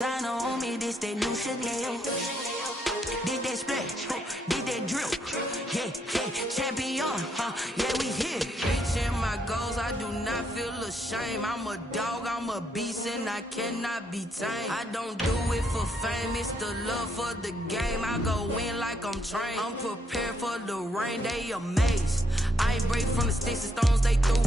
Designer on me, this that new Chanel. Did that splash, did that drip. Yeah, champion, yeah, we here. Reaching my goals, I do not feel ashamed. I'm a dog, I'm a beast, and I cannot be tamed. I don't do it for fame, it's the love for the game. I go in like I'm trained. I'm prepared for the rain, they amazed. I ain't break from the sticks and stones they threw.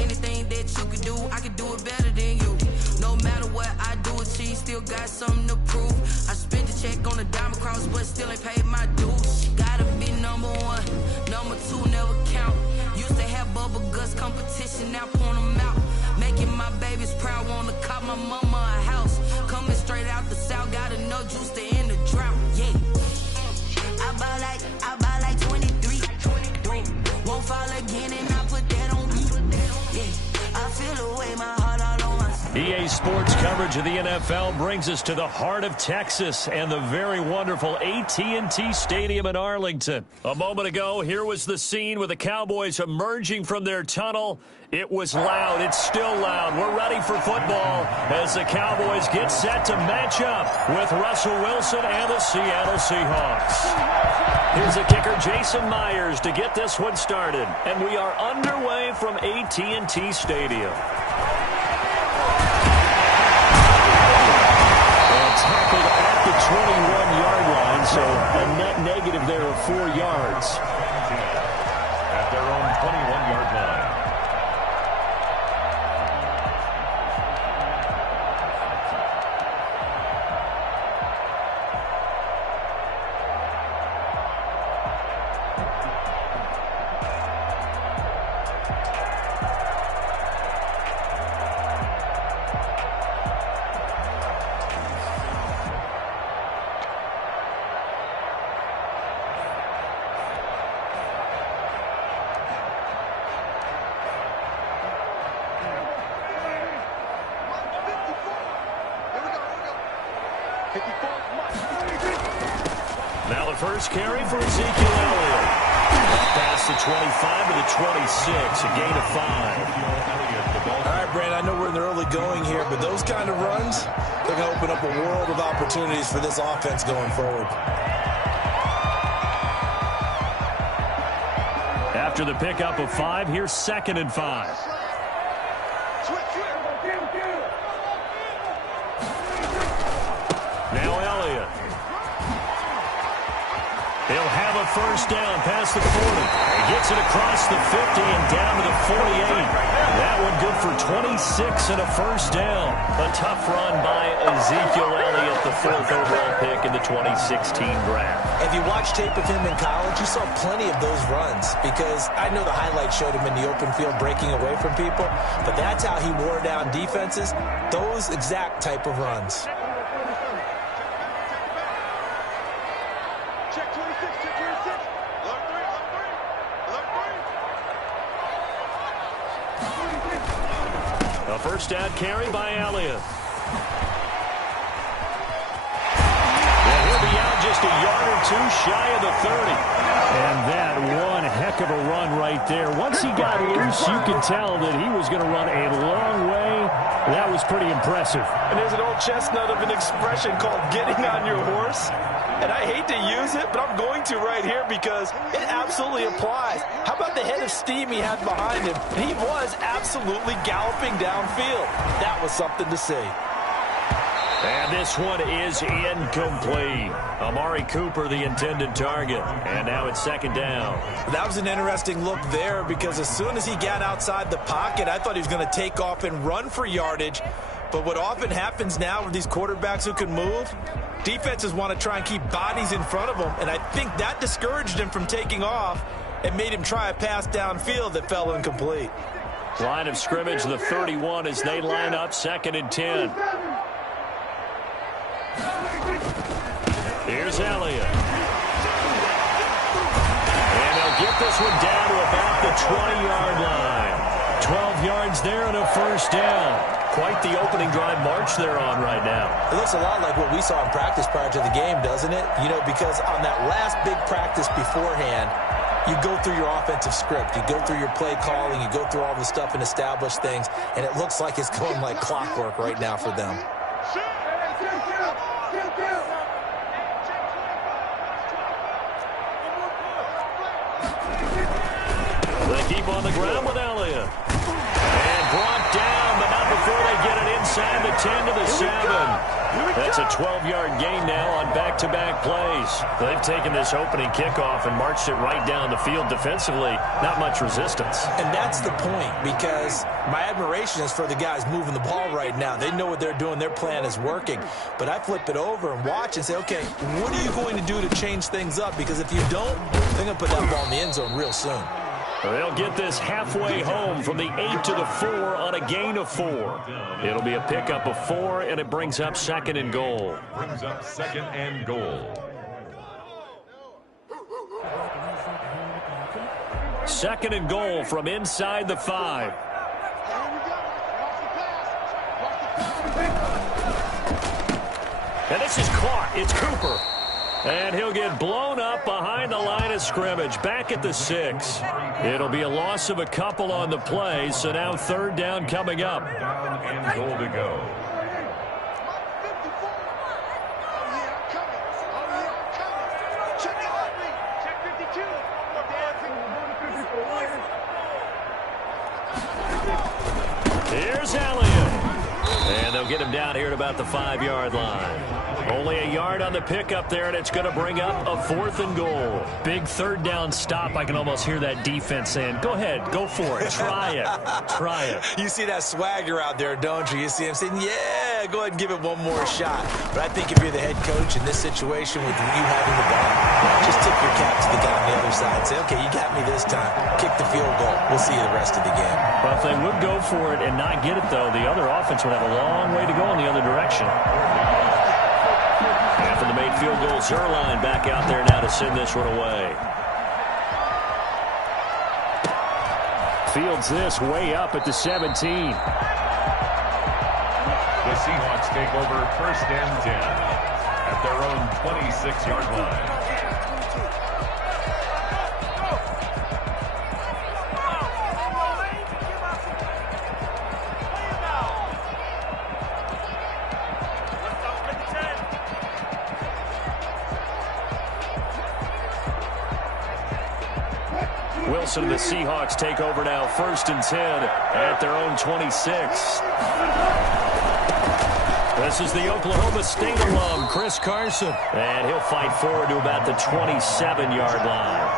Anything that you could do, I could do it better than you. No matter what I do, achieve, still got something to prove. I spent the check on the diamond cross, but still ain't paid my dues. Gotta be number one, number two never count. Used to have bubble guts competition, now point them out. Making my babies proud, wanna cop my mama a house. Coming straight out the south, got enough juice to end the drought. Yeah, I buy like 23. Won't fall again, and I put that on me. Yeah, I feel the way my heart all on my. EA Sports coverage of the NFL brings us to the heart of Texas and the very wonderful AT&T Stadium in Arlington. A moment ago, here was the scene with the Cowboys emerging from their tunnel. It was loud. It's still loud. We're ready for football as the Cowboys get set to match up with Russell Wilson and the Seattle Seahawks. Here's the kicker, Jason Myers, to get this one started. And we are underway from AT&T Stadium. Tackled at the 21-yard line, so a net negative there of 4 yards. At their own 21-yard line. Now the first carry for Ezekiel Elliott. Past the 25 to the 26, a gain of 5. All right, Brand, I know we're in the early going here, but those kind of runs, they're going to open up a world of opportunities for this offense going forward. After the pickup of 5, here's 2nd and 5. Now Elliott. He'll have a first down past the 40. He gets it across the 50 and down to the 48. That one good for 26 and a first down. A tough run by Ezekiel Elliott, the 4th overall pick in the 2016 draft. If you watch tape of him in college, you saw plenty of those runs because I know the highlights showed him in the open field breaking away from people, but that's how he wore down defenses, those exact type of runs. A first down carry by Elliott. And he'll be out just a yard or two shy of the 30. And that one heck of a run right there. Once he got loose, you could tell that he was going to run a long way. That was pretty impressive. And there's an old chestnut of an expression called getting on your horse. And I hate to use it, but I'm going to right here because it absolutely applies. How about the head of steam he had behind him? He was absolutely galloping downfield. That was something to see. And this one is incomplete. Amari Cooper, the intended target. And now it's 2nd down. That was an interesting look there because as soon as he got outside the pocket, I thought he was going to take off and run for yardage. But what often happens now with these quarterbacks who can move, defenses want to try and keep bodies in front of them, and I think that discouraged him from taking off and made him try a pass downfield that fell incomplete. Line of scrimmage, the 31 as they line up 2nd and 10. Here's Elliott. And they'll get this one down to about the 20-yard line. 12 yards there and a first down. Quite the opening drive march they're on right now. It looks a lot like what we saw in practice prior to the game, doesn't it? You know, because on that last big practice beforehand, you go through your offensive script. You go through your play calling. You go through all the stuff and establish things. And it looks like it's going like clockwork right now for them. keep on the ground with Elliott. And brought down, but not before they get it inside the 10 to the 7. That's a 12-yard gain now on back-to-back plays. They've taken this opening kickoff and marched it right down the field defensively. Not much resistance. And that's the point, because my admiration is for the guys moving the ball right now. They know what they're doing. Their plan is working. But I flip it over and watch and say, okay, what are you going to do to change things up? Because if you don't, they're going to put that ball in the end zone real soon. They'll get this halfway home from the 8 to the 4 on a gain of 4. It'll be a pickup of 4, and it brings up 2nd and goal. Brings up 2nd and goal. 2nd and goal from inside the 5. And this is caught. It's Cooper. And he'll get blown up behind the line of scrimmage, back at the 6. It'll be a loss of a couple on the play, so now 3rd down coming up. Down and goal to go. Here's Elliott. And they'll get him down here at about the 5-yard line. Only a yard on the pickup there, and it's going to bring up a 4th and goal. Big 3rd down stop. I can almost hear that defense saying, go ahead, go for it, try it, try it. You see that swagger out there, don't you? You see him saying, yeah, go ahead and give it one more shot. But I think if you're the head coach in this situation with you having the ball, just tip your cap to the guy on the other side. Say, okay, you got me this time. Kick the field goal. We'll see you the rest of the game. But if they would go for it and not get it, though, the other offense would have a long way to go in the other direction. After the made field goal, Zuerlein back out there now to send this one away. Fields this way up at the 17. The Seahawks take over 1st and 10 at their own 26-yard line. Wilson and the Seahawks take over now, 1st and 10 at their own 26. This is the Oklahoma State alum, Chris Carson. And he'll fight forward to about the 27-yard line.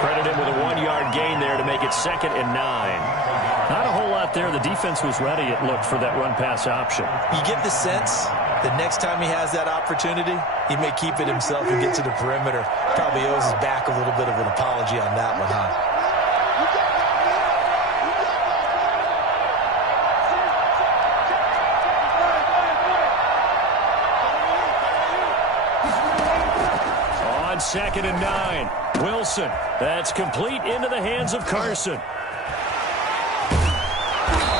Credit him with a 1-yard gain there to make it 2nd and 9. Not a whole lot there. The defense was ready, it looked, for that run-pass option. You get the sense that next time he has that opportunity, he may keep it himself and get to the perimeter. Probably owes his back a little bit of an apology on that one, huh? On 2nd and 9, Wilson. That's complete into the hands of Carson.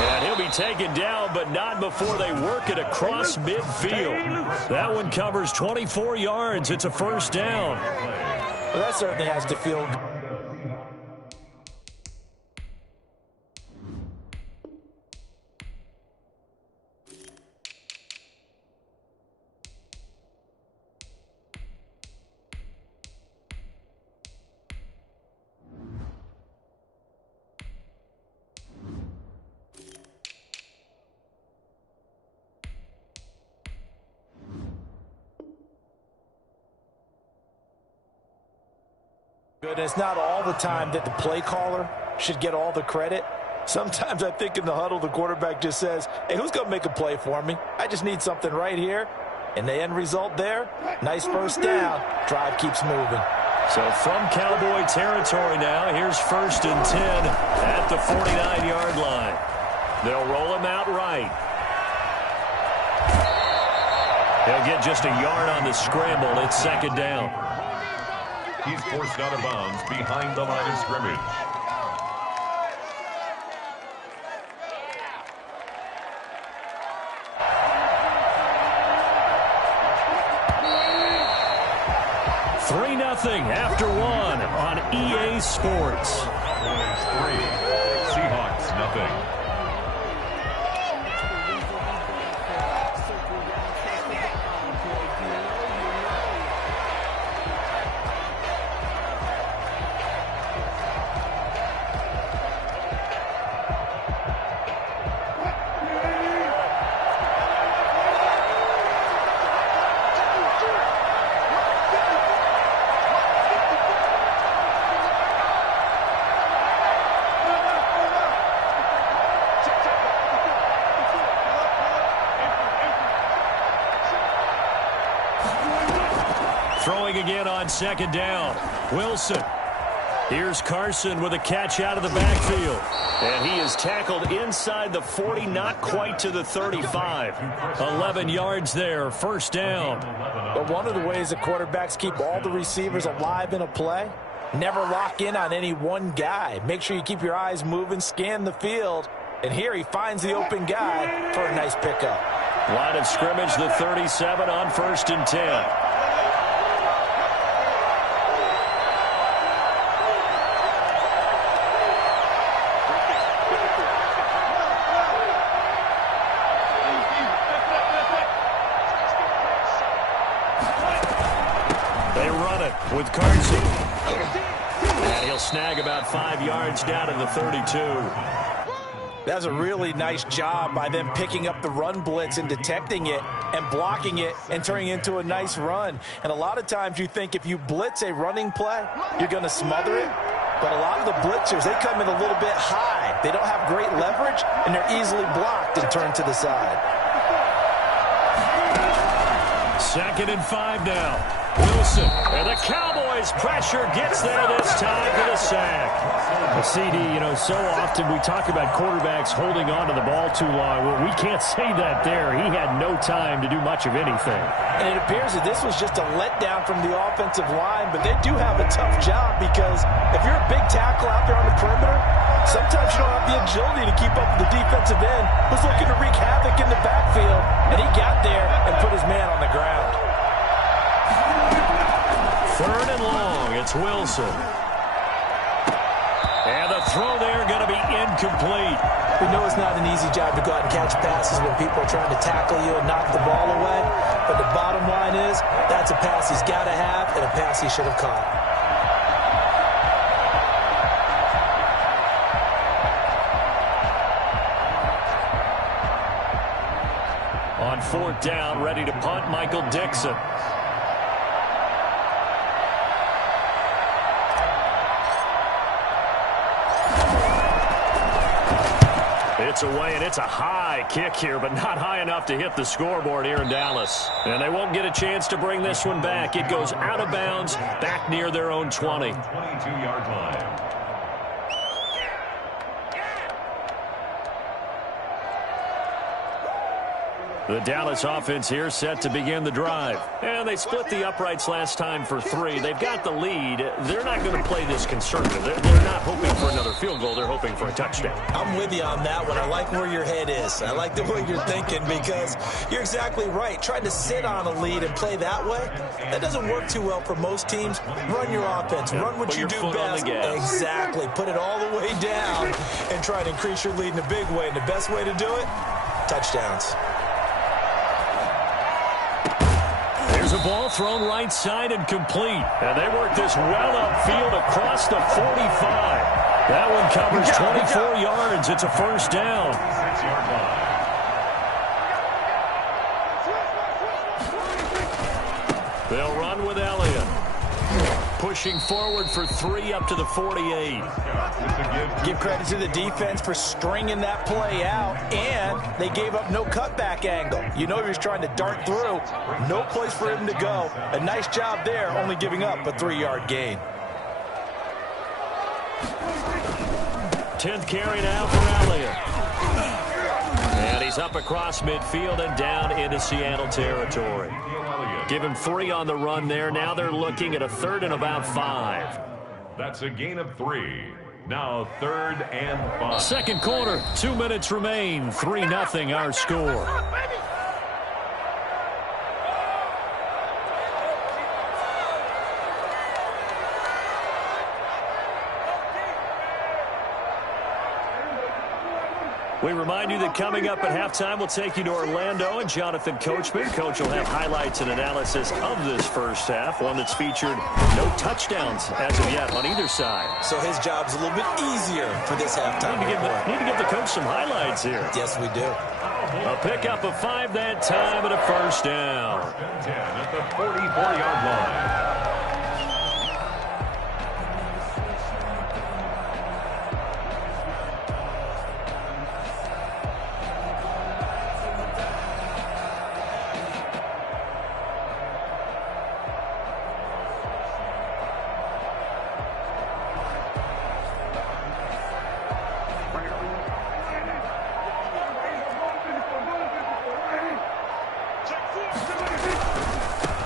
And he'll be taken down, but not before they work it across midfield. That one covers 24 yards. It's a 1st down. Well, that certainly has to feel good. And it's not all the time that the play caller should get all the credit. Sometimes I think in the huddle, the quarterback just says, hey, who's going to make a play for me? I just need something right here. And the end result there, nice 1st down. Drive keeps moving. So from Cowboy territory now, here's 1st and 10 at the 49-yard line. They'll roll him out right. He'll get just a yard on the scramble. It's 2nd down. He's forced out of bounds behind the line of scrimmage. Nothing after 1 on EA Sports. 3, Seahawks nothing. Throwing again on second down. Wilson. Here's Carson with a catch out of the backfield. And he is tackled inside the 40, not quite to the 35. 11 yards there, first down. But one of the ways the quarterbacks keep all the receivers alive in a play, never lock in on any one guy. Make sure you keep your eyes moving, scan the field. And here he finds the open guy for a nice pickup. Line of scrimmage, the 37 on 1st and 10. With Carson. And he'll snag about 5 yards down to the 32. That's a really nice job by them picking up the run blitz and detecting it and blocking it and turning it into a nice run. And a lot of times you think if you blitz a running play, you're going to smother it. But a lot of the blitzers, they come in a little bit high. They don't have great leverage, and they're easily blocked and turned to the side. 2nd and 5 now. Wilson, and the Cowboys pressure gets there this time for the sack. CD, so often we talk about quarterbacks holding on to the ball too long. Well, we can't say that there. He had no time to do much of anything. And it appears that this was just a letdown from the offensive line, but they do have a tough job because if you're a big tackle out there on the perimeter, sometimes you don't have the agility to keep up with the defensive end who's looking to wreak havoc in the backfield, and he got there and put his man on the ground. 3rd and long, it's Wilson. And the throw there going to be incomplete. We know it's not an easy job to go out and catch passes when people are trying to tackle you and knock the ball away. But the bottom line is, that's a pass he's got to have and a pass he should have caught. On 4th down, ready to punt, Michael Dixon. It's away, and it's a high kick here, but not high enough to hit the scoreboard here in Dallas. And they won't get a chance to bring this one back. It goes out of bounds, back near their own 20. 22-yard line. The Dallas offense here set to begin the drive. And they split the uprights last time for 3. They've got the lead. They're not going to play this conservative. They're not hoping for another field goal. They're hoping for a touchdown. I'm with you on that one. I like where your head is. I like the way you're thinking because you're exactly right. Trying to sit on a lead and play that way, that doesn't work too well for most teams. Run your offense. Run what you do best. Exactly. Put it all the way down and try to increase your lead in a big way. And the best way to do it, touchdowns. There's a ball thrown right side and complete. And they work this well upfield across the 45. That one covers 24 yards. It's a first down. 6-yard line. They'll run with Elliott. Pushing forward for 3 up to the 48. Give credit to the defense for stringing that play out, and they gave up no cutback angle. You know he was trying to dart through. No place for him to go. A nice job there, only giving up a 3-yard gain. 10th carry now for Elliott. And he's up across midfield and down into Seattle territory. Give him 3 on the run there. Now they're looking at a 3rd and about 5. That's a gain of 3. Now 3rd and 5. Second quarter, 2 minutes remain. 3-0 our score. We remind you that coming up at halftime, we'll take you to Orlando and Jonathan Coachman. Coach will have highlights and analysis of this first half, one that's featured no touchdowns as of yet on either side. So his job's a little bit easier for this halftime. Need to give the coach some highlights here. Yes, we do. A pickup of 5 that time and a first down. 10 at the 44-yard line.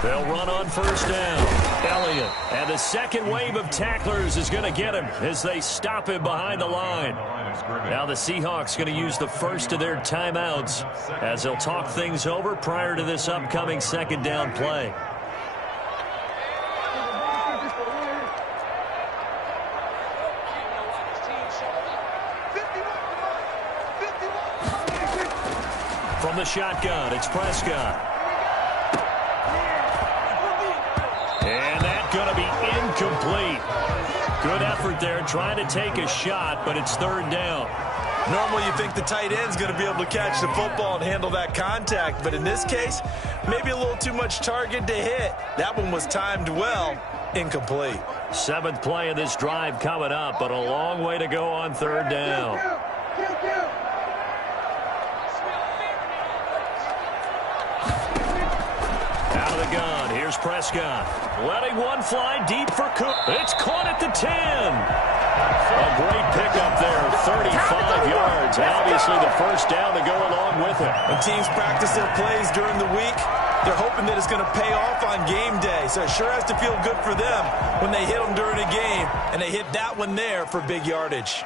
They'll run on first down. Elliott. And the second wave of tacklers is going to get him as they stop him behind the line. Now the Seahawks going to use the first of their timeouts as they'll talk things over prior to this upcoming second down play. From the shotgun, it's Prescott. And that's going to be incomplete. Good effort there trying to take a shot, but it's third down. Normally you think the tight end's going to be able to catch the football and handle that contact, but in this case, maybe a little too much target to hit. That one was timed well, incomplete. Seventh play of this drive coming up, but a long way to go on third down. Out of the gun, here's Prescott. Letting one fly deep for Cook. It's caught at the 10. A great pickup there, 35 yards. And obviously the first down to go along with it. When teams practice their plays during the week, they're hoping that it's going to pay off on game day. So it sure has to feel good for them when they hit them during a game. And they hit that one there for big yardage.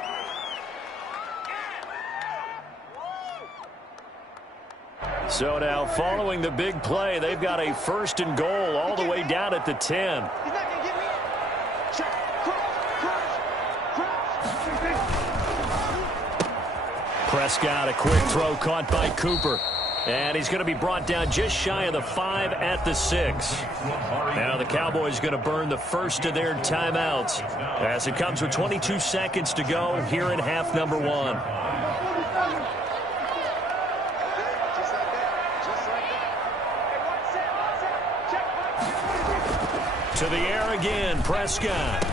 So now following the big play, they've got a first and goal all the way down at the 10. Prescott, a quick throw caught by Cooper. And he's going to be brought down just shy of the 5 at the 6. Now the Cowboys going to burn the first of their timeouts as it comes with 22 seconds to go here in half number 1. To the air again, Prescott.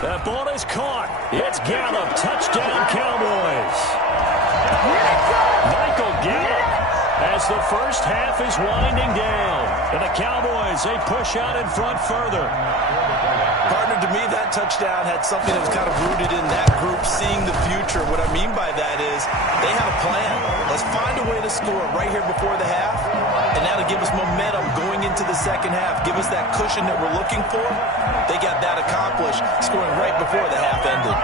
That ball is caught. It's Gallup. Touchdown, Cowboys. Michael Gallup as the first half is winding down. And the Cowboys, they push out in front further. Partner, to me, that touchdown had something that was kind of rooted in that group seeing the future. What I mean by that is they had a plan. Let's find a way to score right here before the half. And that'll give us momentum going into the second half. Give us that cushion that we're looking for. They got that accomplished, scoring right before the half ended.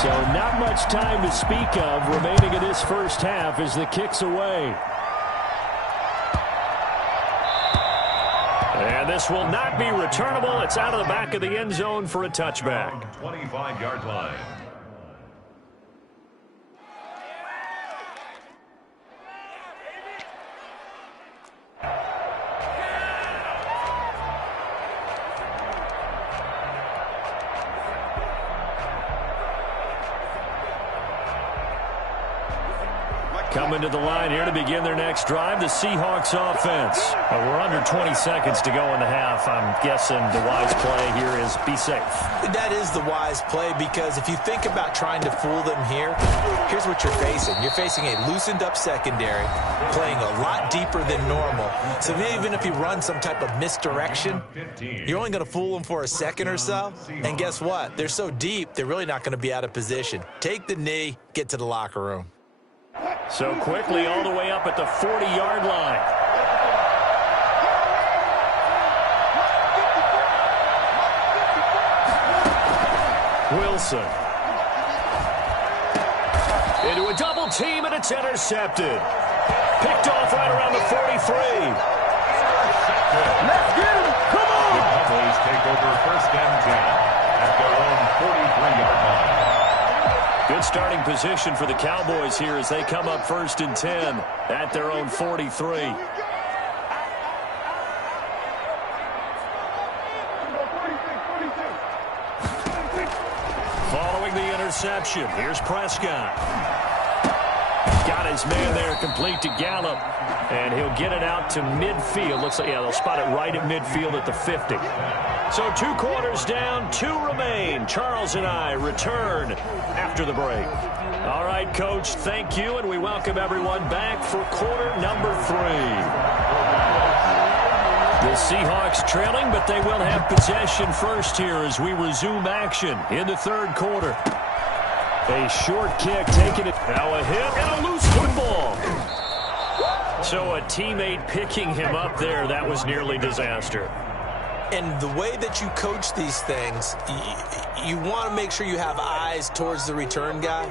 So not much time to speak of remaining in this first half as the kick's away. And this will not be returnable. It's out of the back of the end zone for a touchback. 25-yard line. Coming to the line here to begin their next drive, the Seahawks offense. We're under 20 seconds to go in the half. I'm guessing the wise play here is be safe. That is the wise play, because if you think about trying to fool them here, here's what you're facing. You're facing a loosened up secondary, playing a lot deeper than normal. So even if you run some type of misdirection, you're only going to fool them for a second or so. And guess what? They're so deep, they're really not going to be out of position. Take the knee, get to the locker room. So quickly all the way up at the 40-yard line. Wilson. Into a double team, and it's intercepted. Picked off right around the 43. Let's get him. Come on. The Cowboys take over first and 10 at their own 43-yard line. Good starting position for the Cowboys here as they come up first and 10 at their own 43. Following the interception, here's Prescott. Got his man there, complete to Gallup. And he'll get it out to midfield. Looks like, yeah, they'll spot it right at midfield at the 50. So 2 quarters down, 2 remain. Charles and I return after the break. All right, Coach, thank you, and we welcome everyone back for quarter number 3. The Seahawks trailing, but they will have possession first here as we resume action in the third quarter. A short kick taking it. Now a hit and a loose football. So a teammate picking him up there, that was nearly disaster. And the way that you coach these things, you want to make sure you have eyes towards the return guy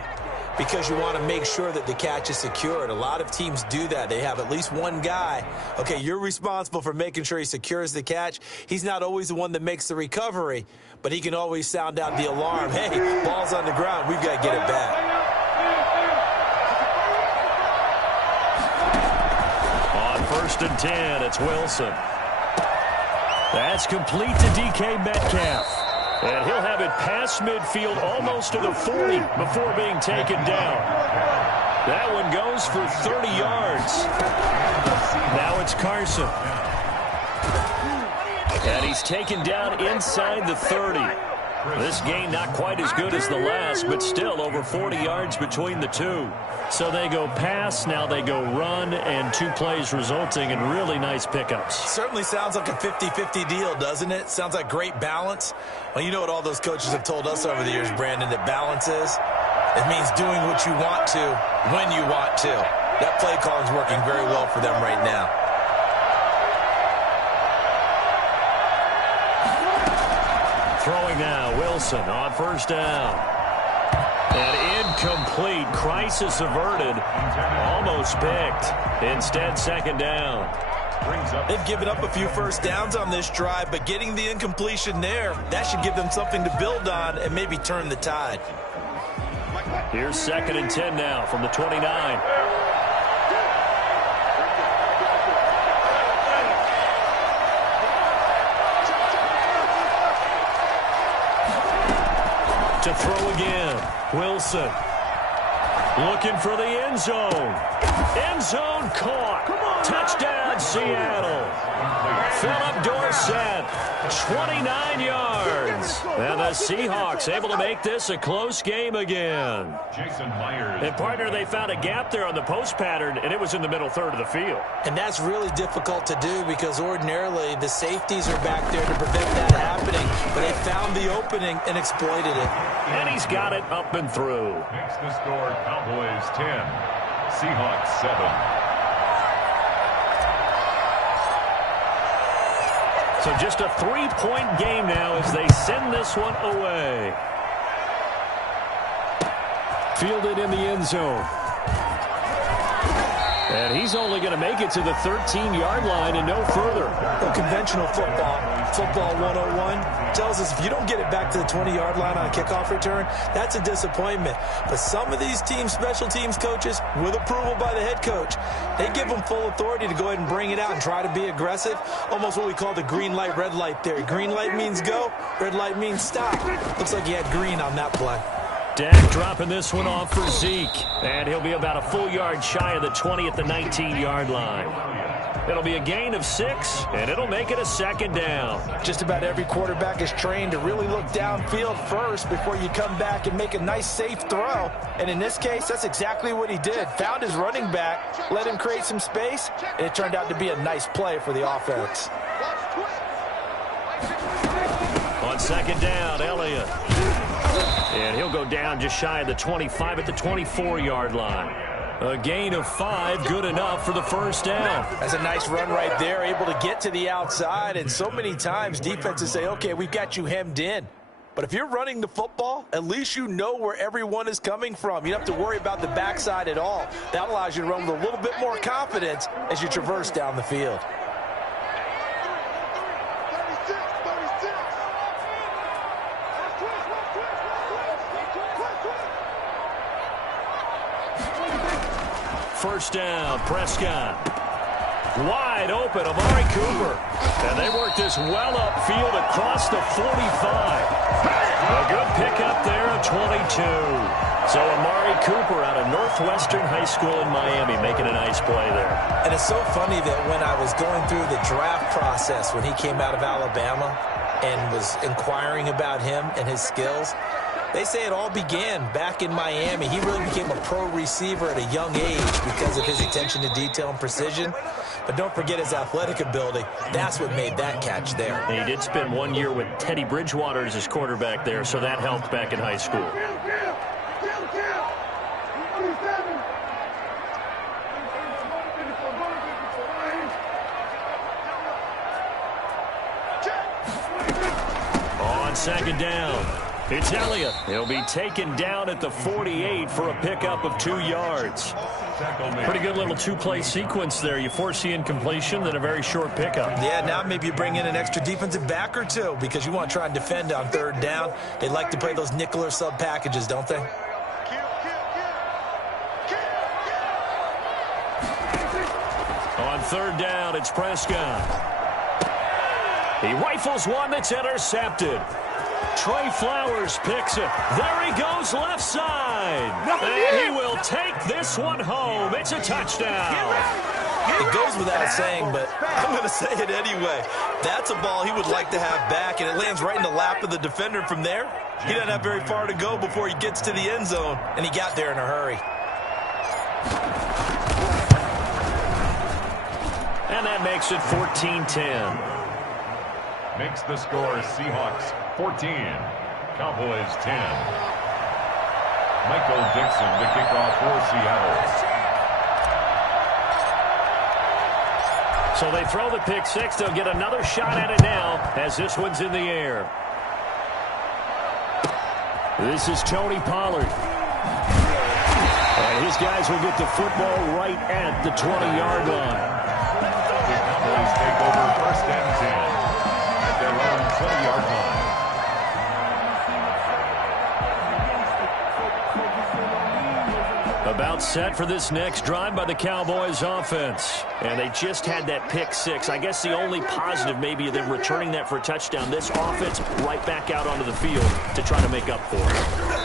because you want to make sure that the catch is secured. A lot of teams do that. They have at least one guy. Okay, you're responsible for making sure he secures the catch. He's not always the one that makes the recovery, but he can always sound out the alarm. Hey, ball's on the ground. We've got to get it back. On 1st and 10, it's Wilson. That's complete to DK Metcalf. And he'll have it past midfield almost to the 40 before being taken down. That one goes for 30 yards. Now it's Carson. And he's taken down inside the 30. This gain not quite as good as the last, but still over 40 yards between the two. So they go pass, now they go run, and 2 plays resulting in really nice pickups. Certainly sounds like a 50-50 deal, doesn't it? Sounds like great balance. Well, you know what all those coaches have told us over the years, Brandon, that balance is? It means doing what you want to when you want to. That play calling is working very well for them right now. Throwing now, Wilson on 1st down. And incomplete. Crisis averted. Almost picked. Instead, 2nd down. They've given up a few first downs on this drive, but getting the incompletion there, that should give them something to build on and maybe turn the tide. Here's 2nd and 10 now from the 29. To throw again, Wilson. Looking for the end zone. End zone caught. Touchdown, Seattle. Philip Dorsett, 29 yards. And the Seahawks able to make this a close game again. Jason Myers. And, partner, they found a gap there on the post pattern, and it was in the middle third of the field. And that's really difficult to do because ordinarily the safeties are back there to prevent that happening. But they found the opening and exploited it. And he's got it up and through. Makes the score Cowboys 10, Seahawks 7. So just a 3-point game now as they send this one away. Fielded in the end zone. And he's only going to make it to the 13-yard line and no further. Well, conventional football 101, tells us if you don't get it back to the 20-yard line on a kickoff return, that's a disappointment. But some of these team special teams coaches, with approval by the head coach, they give them full authority to go ahead and bring it out and try to be aggressive. Almost what we call the green light, red light theory. Green light means go, red light means stop. Looks like he had green on that play. Dak dropping this one off for Zeke. And he'll be about a full yard shy of the 20 at the 19-yard line. It'll be a gain of 6, and it'll make it a 2nd down. Just about every quarterback is trained to really look downfield first before you come back and make a nice, safe throw. And in this case, that's exactly what he did. Found his running back, let him create some space, and it turned out to be a nice play for the offense. On 2nd down, Elliott. And he'll go down just shy of the 25 at the 24-yard line. A gain of 5, good enough for the 1st down. That's a nice run right there, able to get to the outside. And so many times defenses say, okay, we've got you hemmed in. But if you're running the football, at least you know where everyone is coming from. You don't have to worry about the backside at all. That allows you to run with a little bit more confidence as you traverse down the field. First down, Prescott. Wide open, Amari Cooper. And they work this well upfield across the 45. A good pickup there at 22. So Amari Cooper out of Northwestern High School in Miami making a nice play there. And it's so funny that when I was going through the draft process when he came out of Alabama and was inquiring about him and his skills, They say it all began back in Miami. He really became a pro receiver at a young age because of his attention to detail and precision. But don't forget his athletic ability. That's what made that catch there. And he did spend 1 year with Teddy Bridgewater as his quarterback there, so that helped back in high school. On second down, it's Elliott. He'll be taken down at the 48 for a pickup of 2 yards. Pretty good little two-play sequence there. You force the incompletion, then a very short pickup. Yeah, now maybe you bring in an extra defensive back or two because you want to try and defend on third down. They like to play those nickel or sub packages, don't they? On third down, it's Prescott. He rifles one that's intercepted. Trey Flowers picks it. There he goes left side. And he will take this one home. It's a touchdown. It goes without saying, but I'm going to say it anyway. That's a ball he would like to have back, and it lands right in the lap of the defender from there. He doesn't have very far to go before he gets to the end zone, and he got there in a hurry. And that makes it 14-10. Makes the score Seahawks 14, Cowboys 10. Michael Dixon to kick off for Seattle. So they throw the pick six. They'll get another shot at it now as this one's in the air. This is Tony Pollard. And his guys will get the football right at the 20-yard line. The Cowboys take over first and 10 at their own 20-yard line. About set for this next drive by the Cowboys offense. And they just had that pick six. I guess the only positive maybe of them returning that for a touchdown. This offense right back out onto the field to try to make up for it.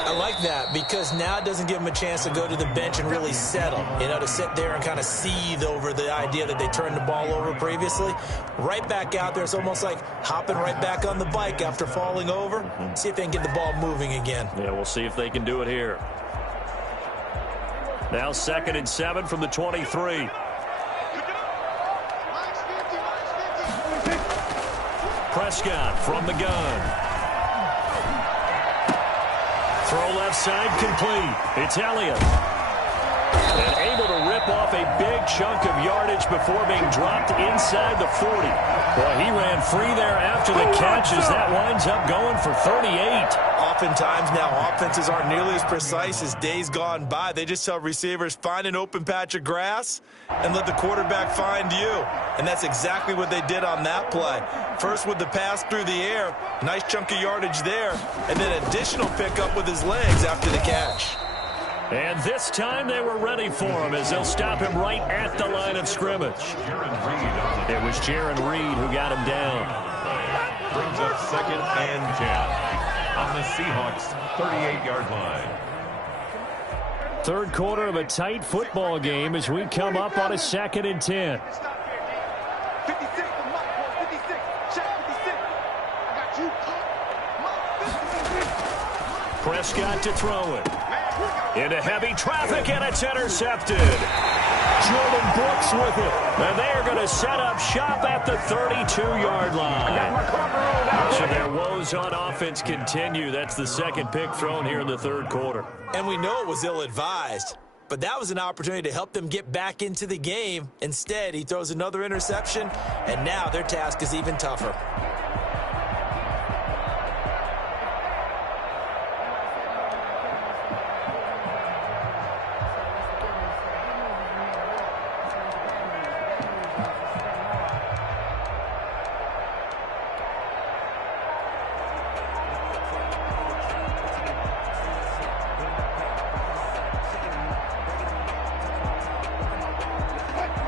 I like that because now it doesn't give them a chance to go to the bench and really settle. You know, to sit there and kind of seethe over the idea that they turned the ball over previously. Right back out there. It's almost like hopping right back on the bike after falling over. See if they can get the ball moving again. Yeah, we'll see if they can do it here. Now 2nd and 7 from the 23. Prescott from the gun. Throw left side complete. It's Elliott. And able to rip off a big chunk of yardage before being dropped inside the 40. Boy, he ran free there after the catch as that winds up going for 38. Oftentimes now offenses aren't nearly as precise as days gone by. They just tell receivers, find an open patch of grass and let the quarterback find you. And that's exactly what they did on that play. First with the pass through the air, nice chunk of yardage there, and then additional pickup with his legs after the catch. And this time they were ready for him as they'll stop him right at the line of scrimmage. It was Jarran Reed who got him down. Brings up 2nd and 10 on the Seahawks 38-yard line. Third quarter of a tight football game as we come up on a 2nd and 10. Prescott to throw it. Into heavy traffic, and it's intercepted. Jordan Brooks with it. And they are going to set up shop at the 32-yard line. So their woes on offense continue. That's the 2nd pick thrown here in the 3rd quarter. And we know it was ill-advised, but that was an opportunity to help them get back into the game. Instead, he throws another interception, and now their task is even tougher.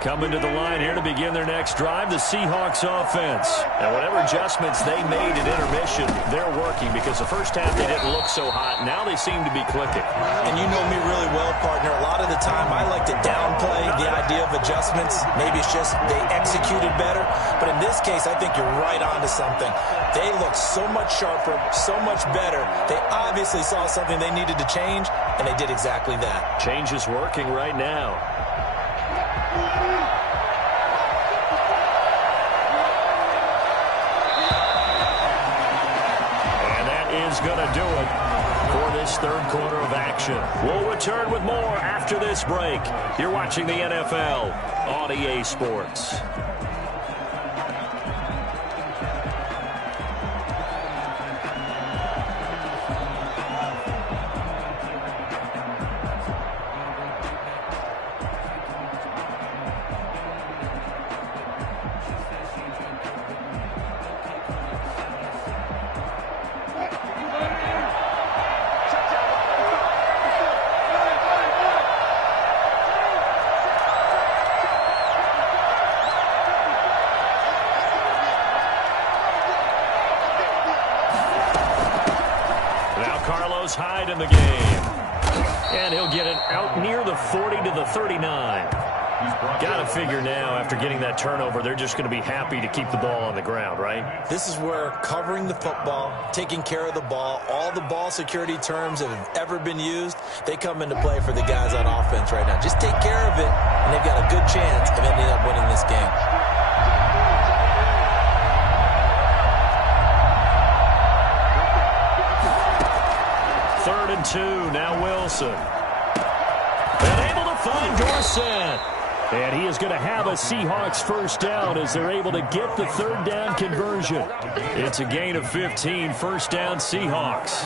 Coming to the line here to begin their next drive, the Seahawks offense. And whatever adjustments they made at intermission, they're working because the first half they didn't look so hot. Now they seem to be clicking. And you know me really well, partner. A lot of the time I like to downplay the idea of adjustments. Maybe it's just they executed better. But in this case, I think you're right on to something. They look so much sharper, so much better. They obviously saw something they needed to change, and they did exactly that. Change is working right now. And that is going to do it for this third quarter of action. We'll return with more after this break. You're watching the NFL on EA Sports. Hyde in the game. And he'll get it out near the 40 to the 39. Got to figure now, after getting that turnover, they're just going to be happy to keep the ball on the ground, right? This is where covering the football, taking care of the ball, all the ball security terms that have ever been used, they come into play for the guys on offense right now. Just take care of it, and they've got a good chance of ending up winning this game. Third and 2, now Wilson. And able to find Dorsett. And he is going to have a Seahawks first down as they're able to get the third down conversion. It's a gain of 15, first down Seahawks.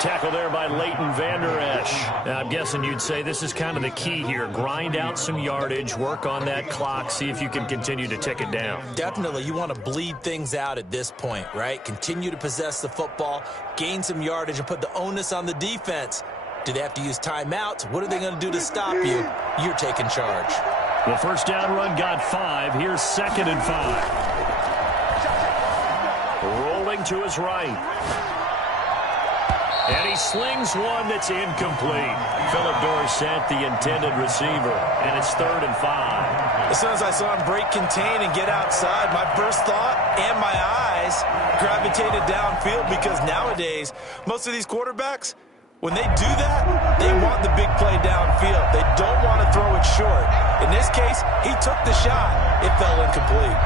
Tackle there by Leighton Vander Esch. Now, I'm guessing you'd say this is kind of the key here. Grind out some yardage, work on that clock, see if you can continue to tick it down. Definitely. You want to bleed things out at this point, right? Continue to possess the football, gain some yardage, and put the onus on the defense. Do they have to use timeouts? What are they going to do to stop you? You're taking charge. The first down run got 5. Here's 2nd and 5. Rolling to his right. And he slings one that's incomplete. Philip Dorsett, the intended receiver. And it's 3rd and 5. As soon as I saw him break contain and get outside, my first thought and my eyes gravitated downfield, because nowadays, most of these quarterbacks, when they do that, they want the big play downfield. They don't want to throw it short. In this case, he took the shot. It fell incomplete.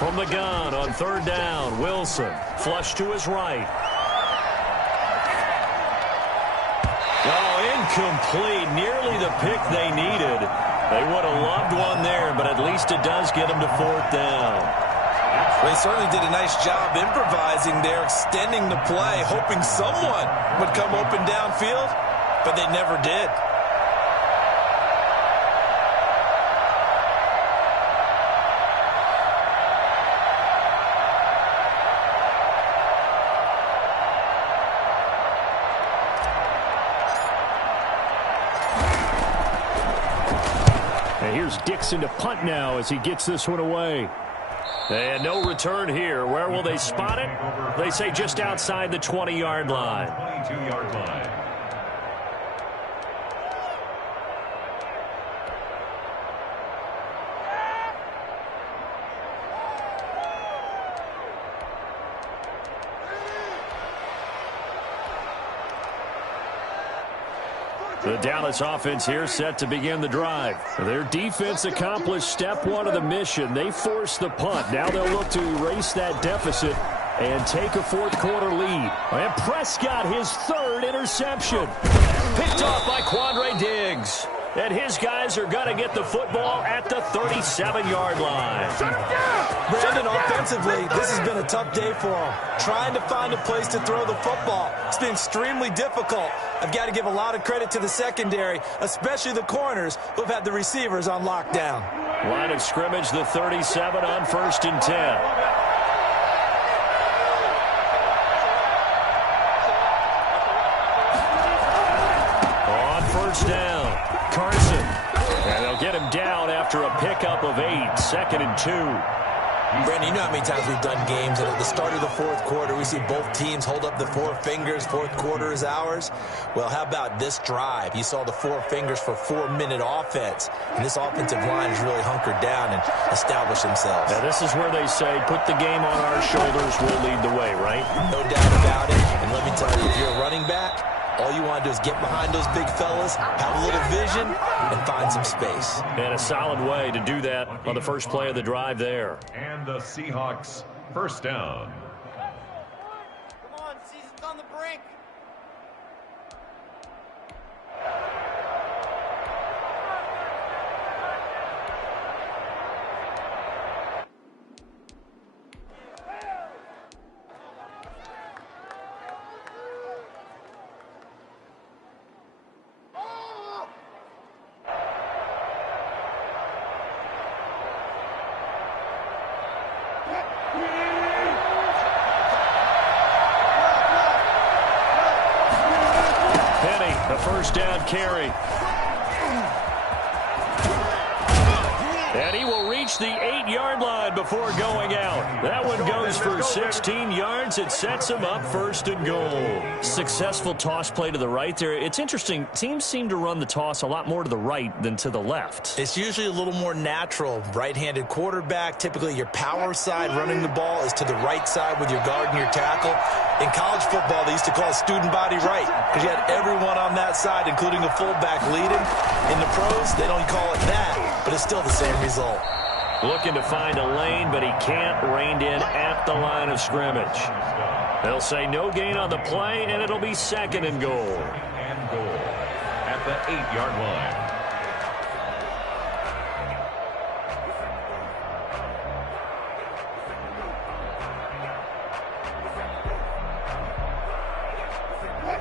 From the gun on 3rd down, Wilson. Flush to his right. Oh, incomplete. Nearly the pick they needed. They would have loved one there, but at least it does get them to 4th down. They certainly did a nice job improvising there, extending the play, hoping someone would come open downfield, but they never did. Here's Dixon to punt now as he gets this one away. And no return here. Where will they spot it? They say just outside the 20-yard line. 22-yard line. The Dallas offense here set to begin the drive. Their defense accomplished step one of the mission. They forced the punt. Now they'll look to erase that deficit and take a fourth quarter lead. And Prescott, his third interception. Picked off by Quandre Diggs. And his guys are going to get the football at the 37-yard line. Brandon, offensively, this has been a tough day for him. Trying to find a place to throw the football. It's been extremely difficult. I've got to give a lot of credit to the secondary, especially the corners who've had the receivers on lockdown. Line of scrimmage, the 37 on 1st and 10. First down, Carson. And they'll get him down after a pickup of 8, 2nd and 2. Brandon, you know how many times we've done games, and at the start of the fourth quarter, we see both teams hold up the four fingers, fourth quarter is ours. Well, how about this drive? You saw the four fingers for 4-minute offense, and this offensive line has really hunkered down and established themselves. Now, this is where they say, put the game on our shoulders, we'll lead the way, right? No doubt about it, and let me tell you, if you're a running back, all you want to do is get behind those big fellas, have a little vision, and find some space. And a solid way to do that on the first play of the drive there. And the Seahawks first down. Come on, season's on the brink. First down carry. And he will reach the 8-yard line before going out. That one goes for 16 yards. It sets him up 1st and goal. Successful toss play to the right there. It's interesting. Teams seem to run the toss a lot more to the right than to the left. It's usually a little more natural. Right-handed quarterback, typically your power side running the ball is to the right side with your guard and your tackle. In college football, they used to call it student body right because you had everyone on that side, including a fullback leading. In the pros, they don't call it that, but it's still the same result. Looking to find a lane, but he can't. Reined in at the line of scrimmage. They'll say no gain on the play, and it'll be 2nd and goal. And goal at the 8-yard line.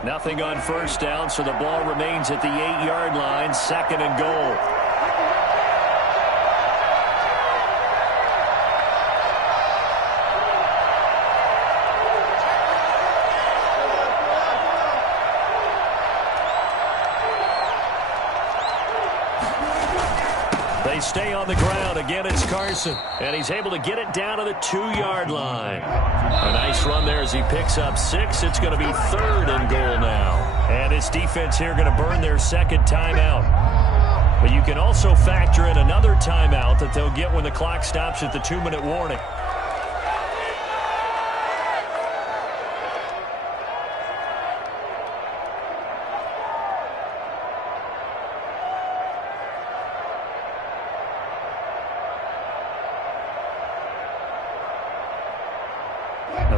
Nothing on first down, so the ball remains at the 8-yard line, 2nd and goal. They stay on the ground. Again, it's Carson. And he's able to get it down to the 2-yard line. A nice run there as he picks up 6. It's going to be 3rd and goal now. And this defense here going to burn their 2nd timeout. But you can also factor in another timeout that they'll get when the clock stops at the 2-minute warning.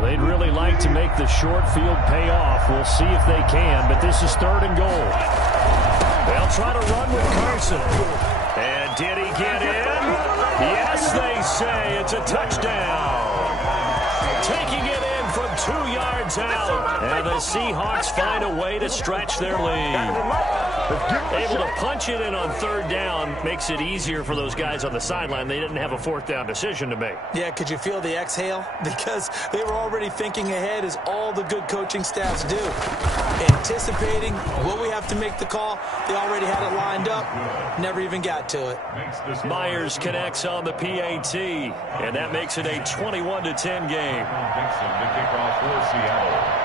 They'd really like to make the short field pay off. We'll see if they can, but this is 3rd and goal. They'll try to run with Carson. And did he get in? Yes, they say it's a touchdown. Taking it in from 2 yards out. And the Seahawks find a way to stretch their lead. Able to punch it in on 3rd down makes it easier for those guys on the sideline. They didn't have a 4th down decision to make. Yeah, could you feel the exhale? Because they were already thinking ahead, as all the good coaching staffs do. Anticipating, will we have to make the call? They already had it lined up. Never even got to it. Myers connects on the PAT, and that makes it a 21-10 game. Dixon to kick off for Seattle.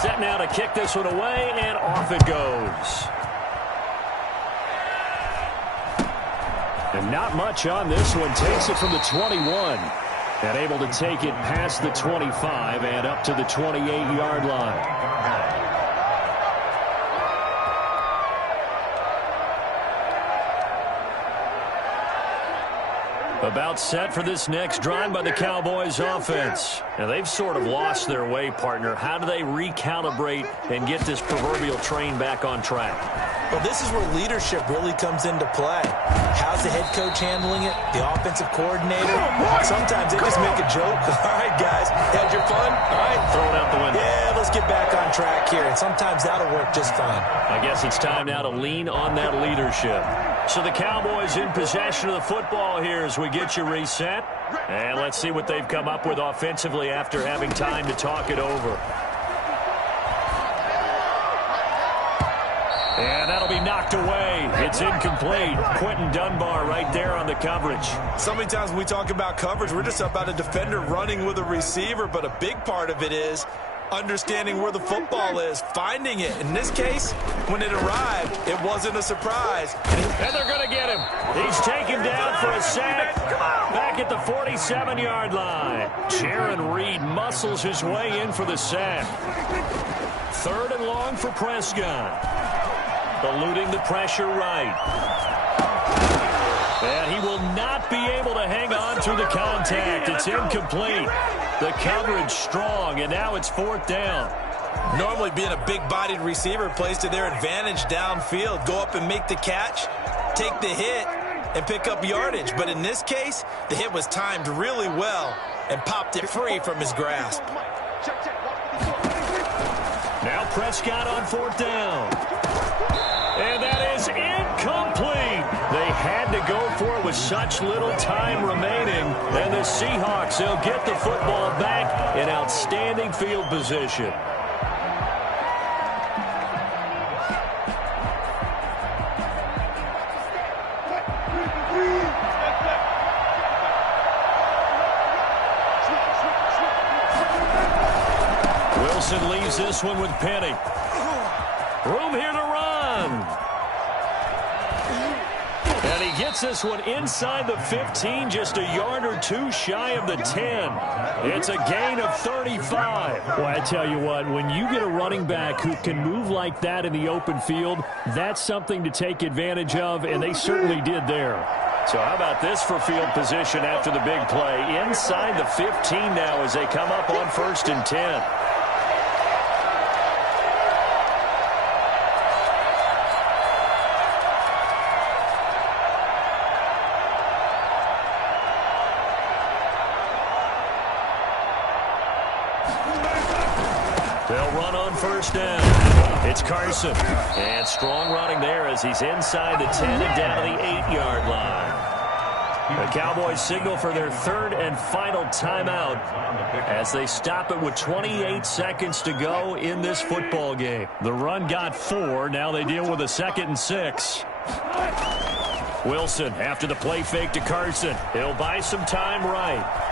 Set now to kick this one away, and off it goes. And not much on this one. Takes it from the 21. And able to take it past the 25 and up to the 28-yard line. About set for this next drive by the Cowboys offense. Now, they've sort of lost their way, partner. How do they recalibrate and get this proverbial train back on track? Well, this is where leadership really comes into play. How's the head coach handling it? The offensive coordinator? Sometimes they just make a joke. All right, guys, had your fun? All right. Throw it out the window. Yeah, let's get back on track here. And sometimes that'll work just fine. I guess it's time now to lean on that leadership. So the Cowboys in possession of the football here as we get you reset. And let's see what they've come up with offensively after having time to talk it over. And that'll be knocked away. It's incomplete. Quentin Dunbar right there on the coverage. So many times when we talk about coverage, we're just about a defender running with a receiver, but a big part of it is understanding where the football is, finding it. In this case, when it arrived, it wasn't a surprise. And they're going to get him. He's taken down for a sack back at the 47-yard line. Jaron Reed muscles his way in for the sack. 3rd and long for Prescott. Eluding the pressure right. And he will not be able to hang on through the contact. It's incomplete. The coverage strong, and now it's 4th down. Normally being a big-bodied receiver plays to their advantage downfield. Go up and make the catch, take the hit, and pick up yardage. But in this case, the hit was timed really well and popped it free from his grasp. Now Prescott on 4th down. And that is incomplete. They had to go for it with such little time remaining. And the Seahawks, they'll get the football back in outstanding field position. Wilson leaves this one with Penny. Room here to run. And he gets this one inside the 15, just a yard or two shy of the 10. It's a gain of 35. Well, I tell you what, when you get a running back who can move like that in the open field, that's something to take advantage of, and they certainly did there. So how about this for field position after the big play? Inside the 15 now as they come up on 1st and 10. They'll run on 1st down. It's Carson. And strong running there as he's inside the 10 and down to the 8-yard line. The Cowboys signal for their 3rd and final timeout as they stop it with 28 seconds to go in this football game. The run got 4. Now they deal with a 2nd and 6. Wilson after the play fake to Carson. He'll buy some time right.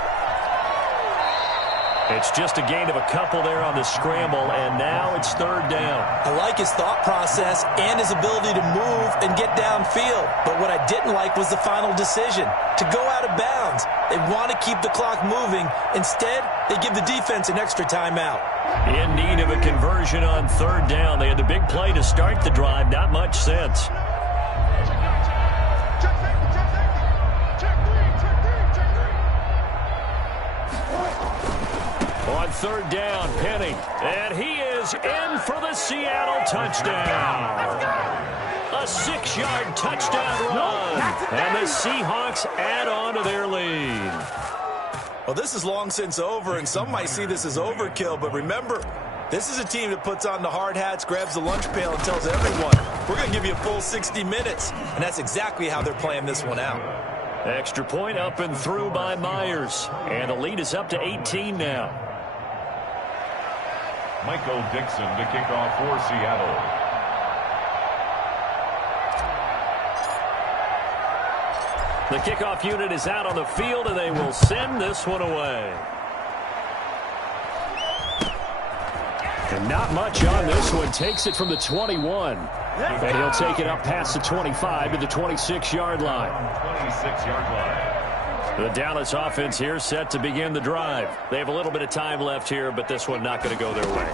It's just a gain of a couple there on the scramble, and now it's 3rd down. I like his thought process and his ability to move and get downfield. But what I didn't like was the final decision, to go out of bounds. They want to keep the clock moving. Instead, they give the defense an extra timeout. In need of a conversion on 3rd down. They had the big play to start the drive. Not much sense. On 3rd down, Penny. And he is in for the Seattle touchdown. A 6-yard touchdown run. And the Seahawks add on to their lead. Well, this is long since over, and some might see this as overkill. But remember, this is a team that puts on the hard hats, grabs the lunch pail, and tells everyone, we're going to give you a full 60 minutes. And that's exactly how they're playing this one out. Extra point up and through by Myers. And the lead is up to 18 now. Michael Dixon to kick off for Seattle. The kickoff unit is out on the field, and they will send this one away. And not much on this one. Takes it from the 21. And he'll take it up past the 25 to the 26-yard line. 26-yard line. The Dallas offense here set to begin the drive. They have a little bit of time left here, but this one not going to go their way.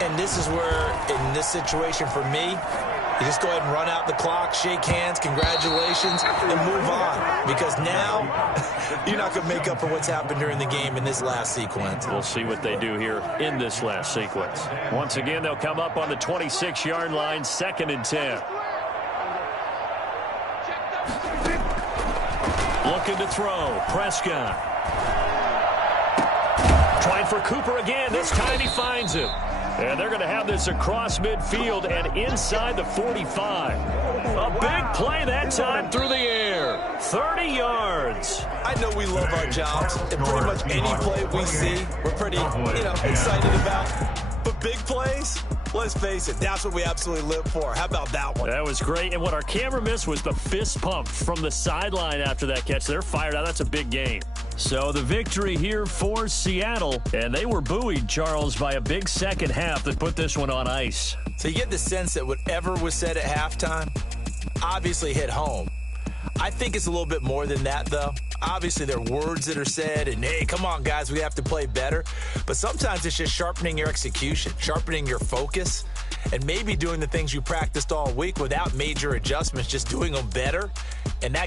And this is where, in this situation for me, you just go ahead and run out the clock, shake hands, congratulations, and move on. Because now, you're not going to make up for what's happened during the game in this last sequence. We'll see what they do here in this last sequence. Once again, they'll come up on the 26-yard line, 2nd and 10. Looking to throw. Prescott. Trying for Cooper again. This time he finds him. And they're going to have this across midfield and inside the 45. A big play that time through the air. 30 yards. I know we love our jobs, and pretty much any play we see, we're pretty, excited about. But big plays, let's face it, that's what we absolutely live for. How about that one? That was great. And what our camera missed was the fist pump from the sideline after that catch. They're fired out. That's a big gain. So the victory here for Seattle. And they were buoyed, Charles, by a big second half that put this one on ice. So you get the sense that whatever was said at halftime obviously hit home. I think it's a little bit more than that, though. Obviously, there are words that are said, and, hey, come on, guys, we have to play better. But sometimes it's just sharpening your execution, sharpening your focus, and maybe doing the things you practiced all week without major adjustments, just doing them better. And that